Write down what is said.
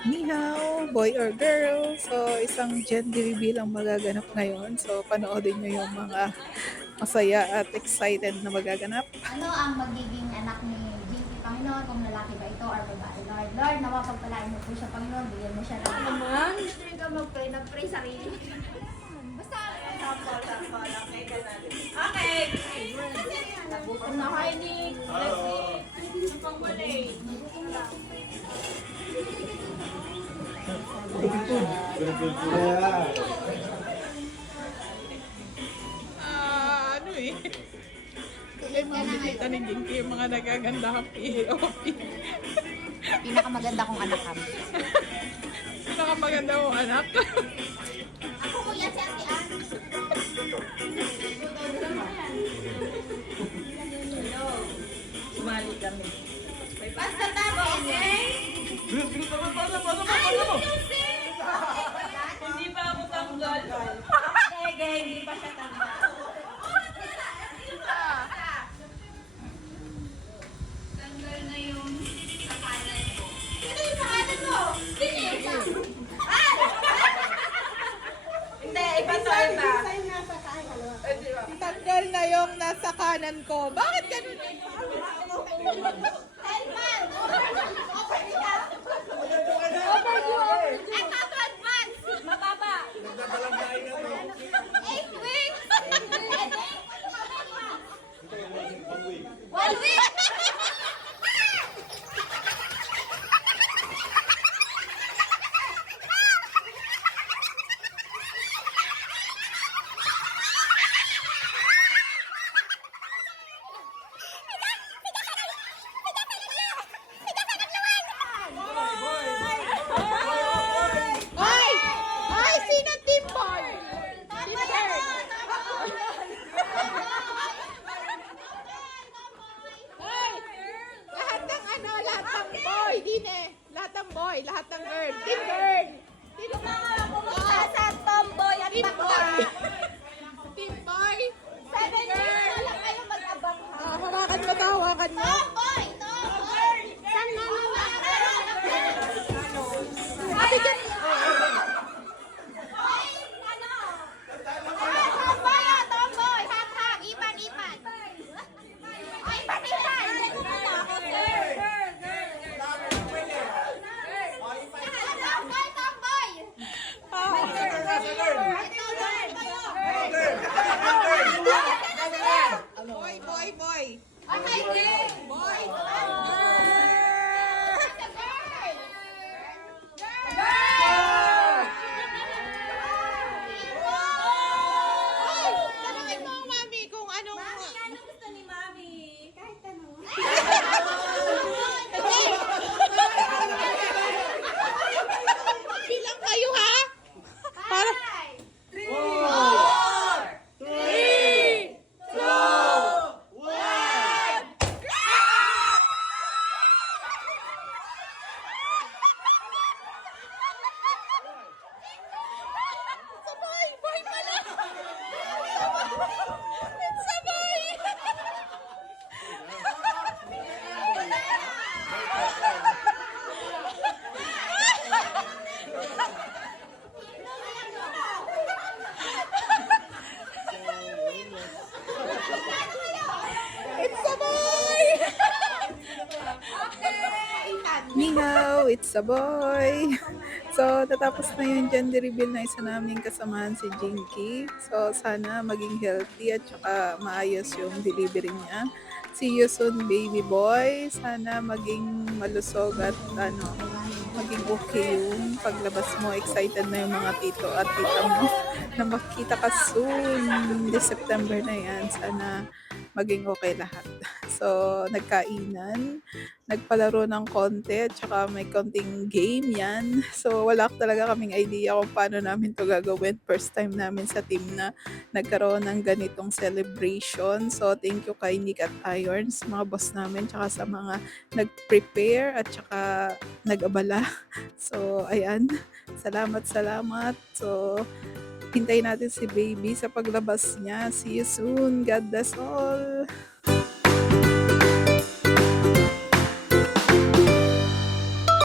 Ni hao, boy or girl. So, isang gender reveal ang magaganap ngayon. So, panoodin nyo yung mga masaya at excited na magaganap. Ano ang magiging anak ni Jinky Panginoon kung lalaki ba ito or babae? Lord, Lord, nawapagpalain mo po siya, Panginoon. Bigyan mo siya ng naman. Hindi ka mag-pray, nag-pray sarili. Basta, Okay. nabutan na kayo ni Ano eh. Kulay mga bisita ni Jinky, yung mga nagaganda happy. pinakamaganda kong anak kami. Pinakamaganda mong anak. Ako kuya si Ate Ann. Sumali kami. Basta tabi, okay? Hindi pa ako tanggal. Sige, hindi pa siya tanggal. Tanggal na yung sakalan ko. Sino yung sakalan mo? Sino yung sakalan? Hindi, iba to iba. Tanggal na yung nasa kanan ko. Bakit ganun? Helman! Overdue ka! Overdue! Ay, pato advance! Mababa. 8 weeks! 1 week! Ay! Ay! Sino team boy? Team Ay! Lahat ng ano, lahat ng boy. Din eh. Lahat ng boy, lahat ng girl. Team girl. Team Pumunta sa tomboy at Team bakla. boy. Team boy. 7 years na lang kayo mag-abang. Hawakan mo to, hawakan mo. Tomboy! Tomboy! Saan na Sabi dyan. Tomboy ah! Tomboy! Hak-hak! Ipan-ipan! Ay, ipan-ipan! Tomboy! Tomboy! Boy, boy, boy. Okay, girl! Boy. Ay, tanungin mo ang mami kung anong... Ano gusto ni Mami? Kahit ano. Bilang kayo ha? Para... Sabay! Boy pala! Sabay! It's a boy! Ni hao, it's a boy! So, tatapos na yung gender reveal na isa naming kasamahan si Jinky. So, sana maging healthy at saka maayos yung delivery niya. See you soon, baby boy. Sana maging malusog at maging okay yung paglabas mo. Excited na yung mga tito at tita mo na makita ka soon. This September na yan. Sana maging okay lahat. So, nagkainan, nagpalaro ng konti, at saka may konting game yan. So, wala talaga kaming idea kung paano namin to gagawin. First time namin sa team na nagkaroon ng ganitong celebration. So, thank you kay Nick at Irons, mga boss namin, tsaka sa mga nag-prepare at saka nag-abala. So, ayan. Salamat, salamat. So, hintayin natin si baby sa paglabas niya. See you soon. God bless all.